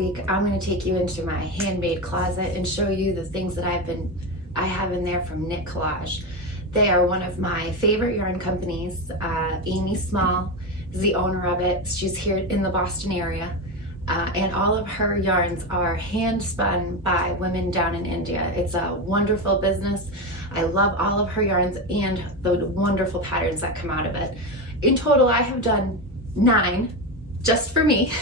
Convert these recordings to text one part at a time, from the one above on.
week, I'm going to take you into my handmade closet and show you the things that I have in there from KnitCollage. They are one of my favorite yarn companies. Amy Small is the owner of it. She's here in the Boston area. And all of her yarns are hand spun by women down in India. It's a wonderful business. I love all of her yarns and the wonderful patterns that come out of it. In total, I have done 9 just for me.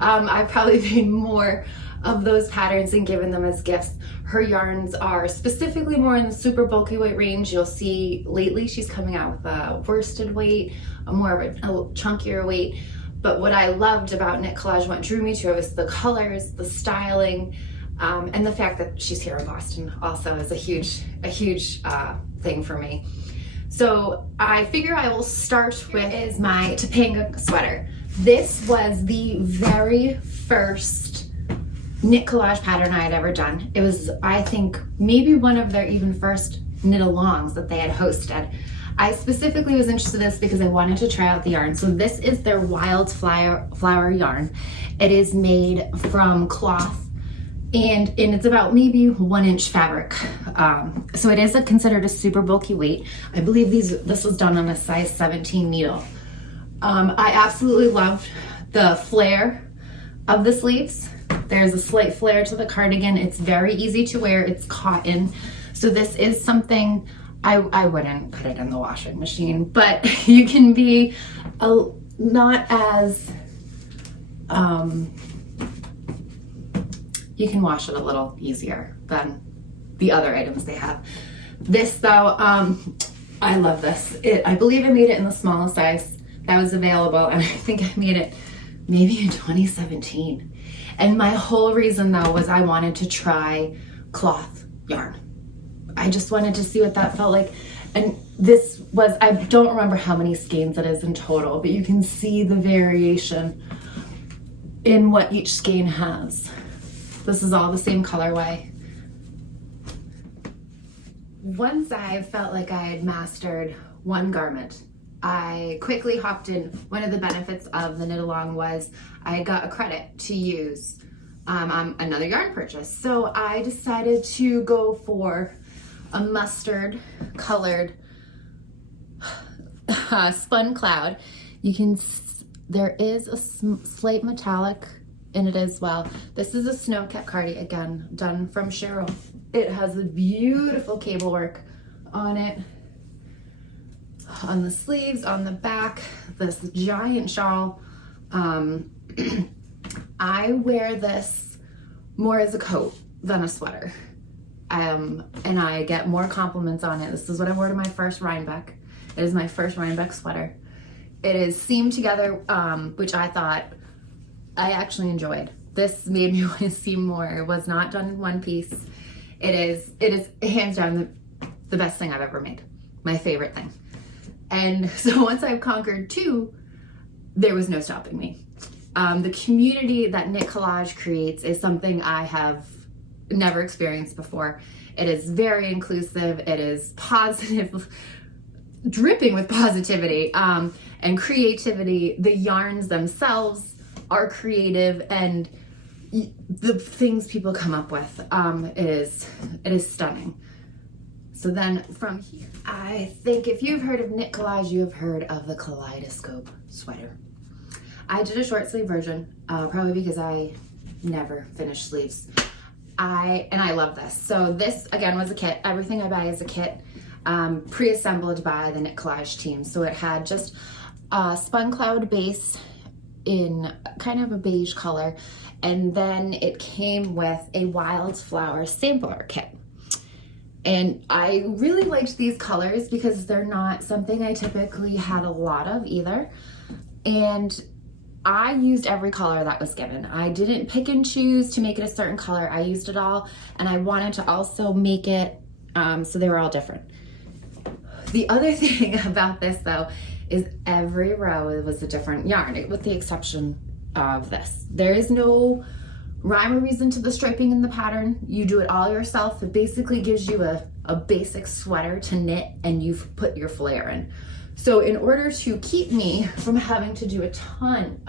I've probably made more of those patterns and given them as gifts. Her yarns are specifically more in the super bulky weight range. You'll see lately she's coming out with a worsted weight, more of a chunkier weight. But what I loved about KnitCollage, what drew me to it, was the colors, the styling, and the fact that she's here in Boston also is a huge thing for me. So I figure I will start with my Topanga sweater. This was the very first KnitCollage pattern I had ever done. It was, I think, maybe one of their even first knit-alongs that they had hosted. I specifically was interested in this because I wanted to try out the yarn. So this is their wildflower yarn. It is made from cloth and it's about maybe 1 inch fabric. So it is considered a super bulky weight. I believe this was done on a size 17 needle. I absolutely loved the flare of the sleeves. There's a slight flare to the cardigan. It's very easy to wear. It's cotton. So this is something I wouldn't put it in the washing machine, but you can be not as, you can wash it a little easier than the other items they have. This though, I love this. I believe I made it in the smallest size that was available, and I think I made it maybe in 2017. And my whole reason though was I wanted to try cloth yarn. I just wanted to see what that felt like. And this was, I don't remember how many skeins it is in total, but you can see the variation in what each skein has. This is all the same colorway. Once I felt like I had mastered one garment, I quickly hopped in. One of the benefits of the knit along was I got a credit to use on another yarn purchase. So I decided to go for a mustard colored spun cloud. There is a slight metallic in it as well. This is a Snowcap Cardi, again, done from Cheryl. It has a beautiful cable work on it, on the sleeves, on the back, this giant shawl. I wear this more as a coat than a sweater. And I get more compliments on it. This is what I wore to my first Rhinebeck. It is my first Rhinebeck sweater. It is seamed together, which I thought I actually enjoyed. This made me want to seam more. It was not done in one piece. It is hands down the best thing I've ever made. My favorite thing. And so once I've conquered 2, there was no stopping me. The community that KnitCollage creates is something I have never experienced before. It is very inclusive. It is positive, dripping with positivity and creativity. The yarns themselves are creative, and the things people come up with, it is stunning. So then from here, I think if you've heard of KnitCollage, you have heard of the Kaliedoscope Sweater. I did a short sleeve version, probably because I never finished sleeves. I love this. So this, again, was a kit. Everything I buy is a kit, pre-assembled by the KnitCollage team. So it had just a spun cloud base in kind of a beige color, and then it came with a wildflower sampler kit. And I really liked these colors because they're not something I typically had a lot of either. And I used every color that was given. I didn't pick and choose to make it a certain color. I used it all, and I wanted to also make it so they were all different. The other thing about this though is every row was a different yarn, with the exception of this. There is no rhyme or reason to the striping in the pattern. You do it all yourself. It basically gives you a basic sweater to knit, and you've put your flare in. So in order to keep me from having to do a ton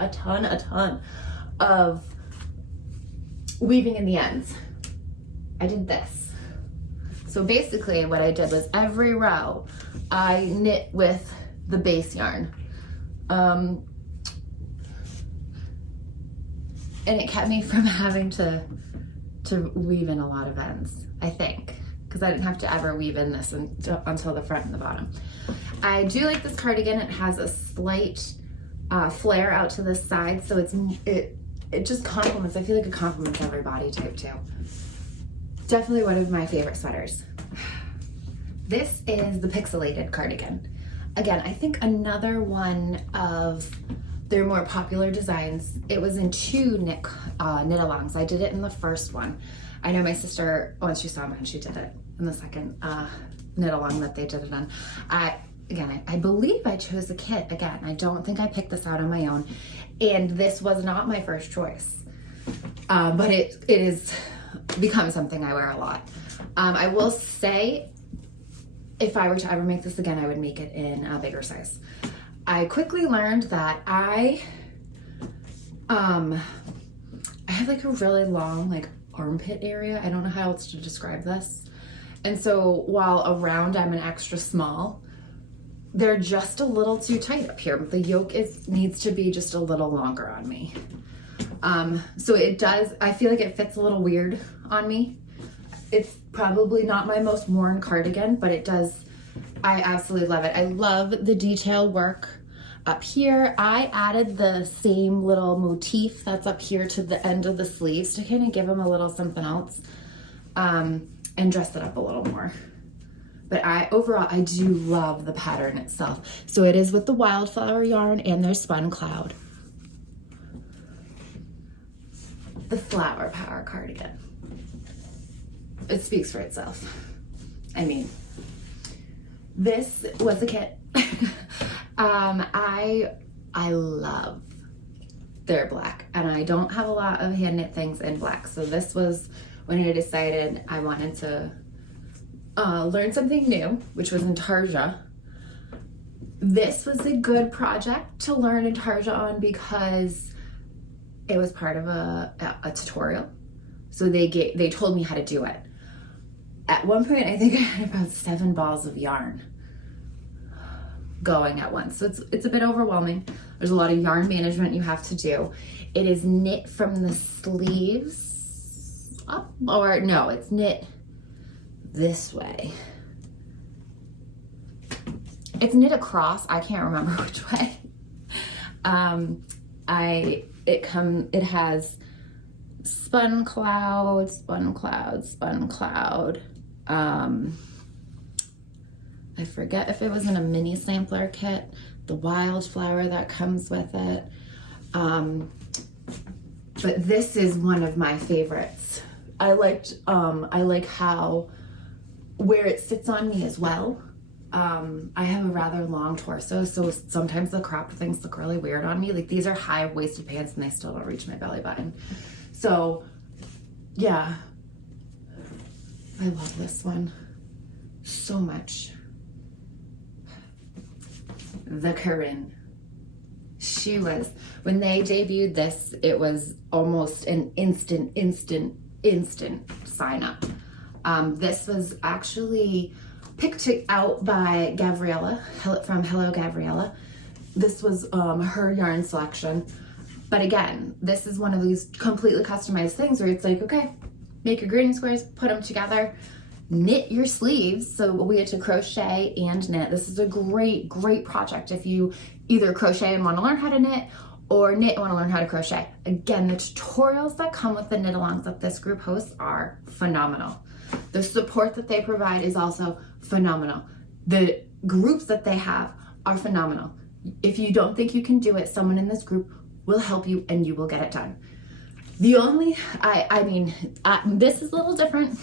of weaving in the ends, I did this. So basically what I did was every row I knit with the base yarn. And it kept me from having to weave in a lot of ends, I think, because I didn't have to ever weave in this until the front and the bottom. I do like this cardigan. It has a slight flare out to the side, so it just complements. I feel like it complements every body type too. Definitely one of my favorite sweaters. This is the Pixelated cardigan. Again, I think another one of their more popular designs. It was in 2 knit-alongs. I did it in the first one. I know my sister, once she saw mine, she did it in the second knit-along that they did it on. I believe I chose a kit. Again, I don't think I picked this out on my own. And this was not my first choice. But it is become something I wear a lot. I will say, if I were to ever make this again, I would make it in a bigger size. I quickly learned that I have like a really long like armpit area. I don't know how else to describe this. And so while around I'm an extra small, they're just a little too tight up here. The yoke needs to be just a little longer on me. So it does, I feel like it fits a little weird on me. It's probably not my most worn cardigan, but it does, I absolutely love it. I love the detail work up here. I added the same little motif that's up here to the end of the sleeves to kind of give them a little something else, and dress it up a little more. But overall, I do love the pattern itself. So it is with the wildflower yarn and their spun cloud. The Flower Power cardigan. It speaks for itself. I mean, this was a kit. I love their black, and I don't have a lot of hand knit things in black. So this was when I decided I wanted to learn something new, which was intarsia. This was a good project to learn intarsia on because it was part of a tutorial. So they told me how to do it. At one point, I think I had about 7 balls of yarn going at once. So it's a bit overwhelming. There's a lot of yarn management you have to do. It is knit from the sleeves up, or no, it's knit this way. It's knit across. I can't remember which way. It has spun cloud, spun cloud, spun cloud. I forget if it was in a mini sampler kit, the wildflower that comes with it. But this is one of my favorites. I like how where it sits on me as well. I have a rather long torso, so sometimes the cropped things look really weird on me. Like these are high-waisted pants and they still don't reach my belly button. So yeah, I love this one so much. The Corrine. She was, when they debuted this, it was almost an instant sign up. This was actually picked out by Gabriella from Hello Gabriella. This was her yarn selection. But again, this is one of these completely customized things where it's like, okay, make your greeting squares, put them together, knit your sleeves. So we had to crochet and knit. This is a great project if you either crochet and want to learn how to knit, or knit and want to learn how to crochet. Again, the tutorials that come with the knit-alongs that this group hosts are phenomenal. The support that they provide is also phenomenal. The groups that they have are phenomenal. If you don't think you can do it, someone in this group will help you and you will get it done. The only, this is a little different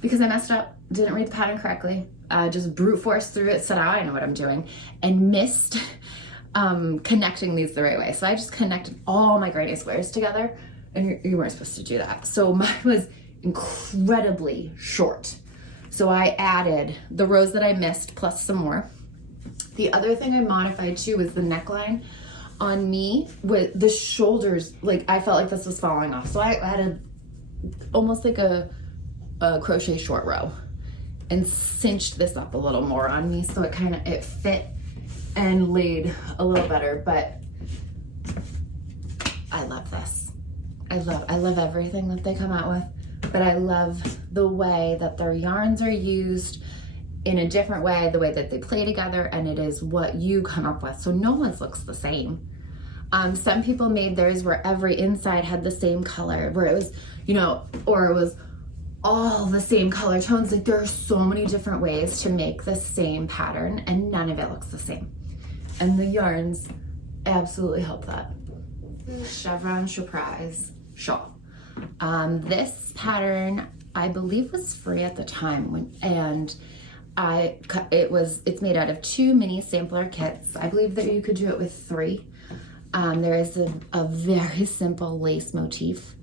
because I messed up, didn't read the pattern correctly, just brute force through it, said, oh, I know what I'm doing, and missed connecting these the right way. So I just connected all my grading squares together, and you weren't supposed to do that. So mine was incredibly short. So I added the rows that I missed plus some more. The other thing I modified too was the neckline on me with the shoulders. Like I felt like this was falling off. So I added almost like a crochet short row, and cinched this up a little more on me so it fit and laid a little better. But I love this. I love everything that they come out with, but I love the way that their yarns are used in a different way, the way that they play together, and it is what you come up with. So no one's looks the same. Some people made theirs where every inside had the same color, where it was, you know, or it was all the same color tones. Like, there are so many different ways to make the same pattern and none of it looks the same. And the yarns absolutely help that. Chevron Surprise Shawl. This pattern, I believe, was free at the time and it's made out of 2 mini sampler kits. I believe that you could do it with 3. There is a very simple lace motif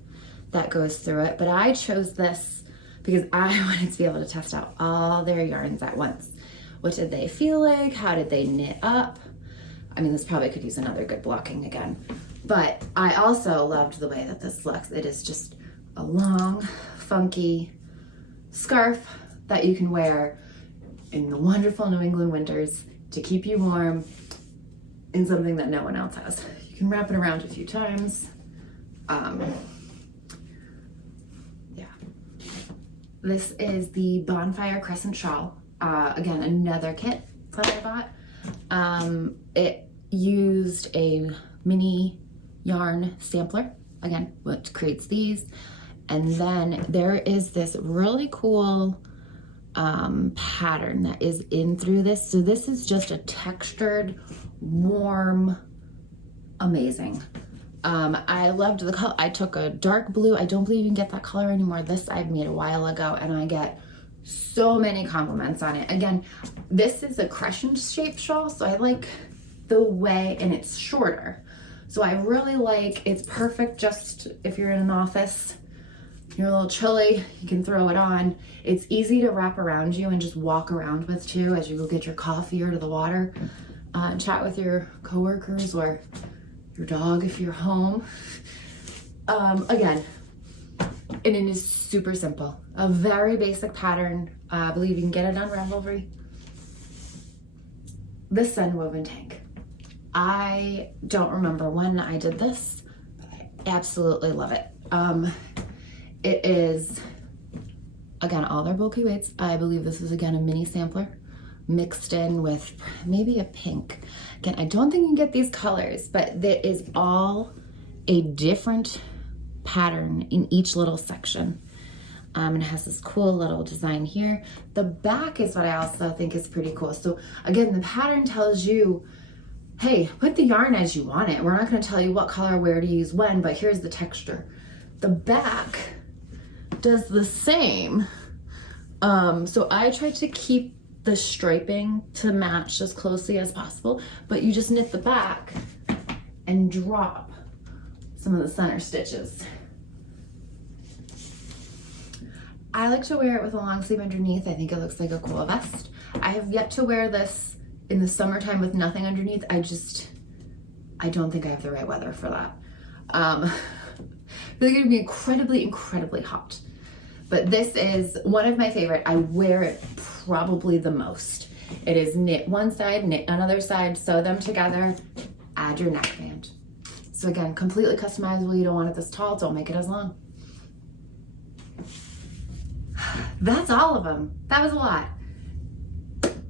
that goes through it, but I chose this because I wanted to be able to test out all their yarns at once. What did they feel like? How did they knit up? I mean, this probably could use another good blocking again, but I also loved the way that this looks. It is just a long, funky scarf that you can wear in the wonderful New England winters to keep you warm in something that no one else has. You can wrap it around a few times. Yeah. This is the Bonfire Crescent Shawl. Again, another kit that I bought. It used a mini yarn sampler, again, which creates these. And then there is this really cool pattern that is in through this. So this is just a textured, warm, amazing. I loved the color. I took a dark blue. I don't believe you can get that color anymore. This I made a while ago and I get so many compliments on it. Again, this is a crescent shaped shawl, so I like the way, and it's shorter. So I really like, it's perfect just if you're in an office, you're a little chilly, you can throw it on. It's easy to wrap around you and just walk around with too as you go get your coffee or to the water, chat with your coworkers or your dog if you're home. Again, and it is super simple. A very basic pattern. I believe you can get it on Ravelry. The Sunwoven Tank. I don't remember when I did this, but I absolutely love it. It is, again, all their bulky weights. I believe this is, again, a mini sampler mixed in with maybe a pink. Again, I don't think you can get these colors, but it is all a different pattern in each little section. And it has this cool little design here. The back is what I also think is pretty cool. So again, the pattern tells you, hey, put the yarn as you want it. We're not going to tell you what color, where to use when, but here's the texture. The back does the same. So I tried to keep the striping to match as closely as possible, but you just knit the back and drop some of the center stitches. I like to wear it with a long sleeve underneath. I think it looks like a cool vest. I have yet to wear this in the summertime with nothing underneath. I don't think I have the right weather for that. They're gonna be incredibly, incredibly hot. But this is one of my favorite. I wear it probably the most. It is knit one side, knit another side, sew them together, add your neckband. So again, completely customizable. You don't want it this tall, don't make it as long. That's all of them. That was a lot.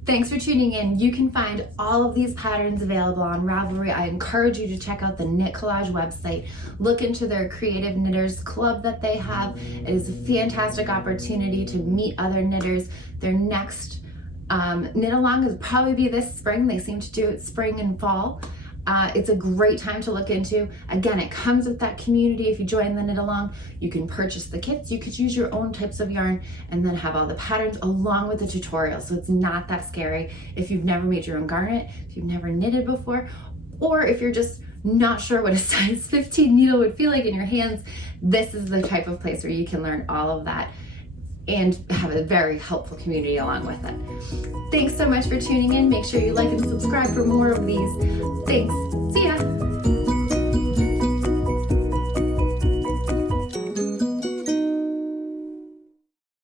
Thanks for tuning in. You can find all of these patterns available on Ravelry. I encourage you to check out the KnitCollage website. Look into their Creative Knitters Club that they have. It is a fantastic opportunity to meet other knitters. Their next knit along will probably be this spring. They seem to do it spring and fall. It's a great time to look into. Again, it comes with that community. If you join the knit along, you can purchase the kits. You could use your own types of yarn and then have all the patterns along with the tutorial. So it's not that scary. If you've never made your own garment, if you've never knitted before, or if you're just not sure what a size 15 needle would feel like in your hands, this is the type of place where you can learn all of that and have a very helpful community along with it. Thanks so much for tuning in. Make sure you like and subscribe for more of these. Thanks.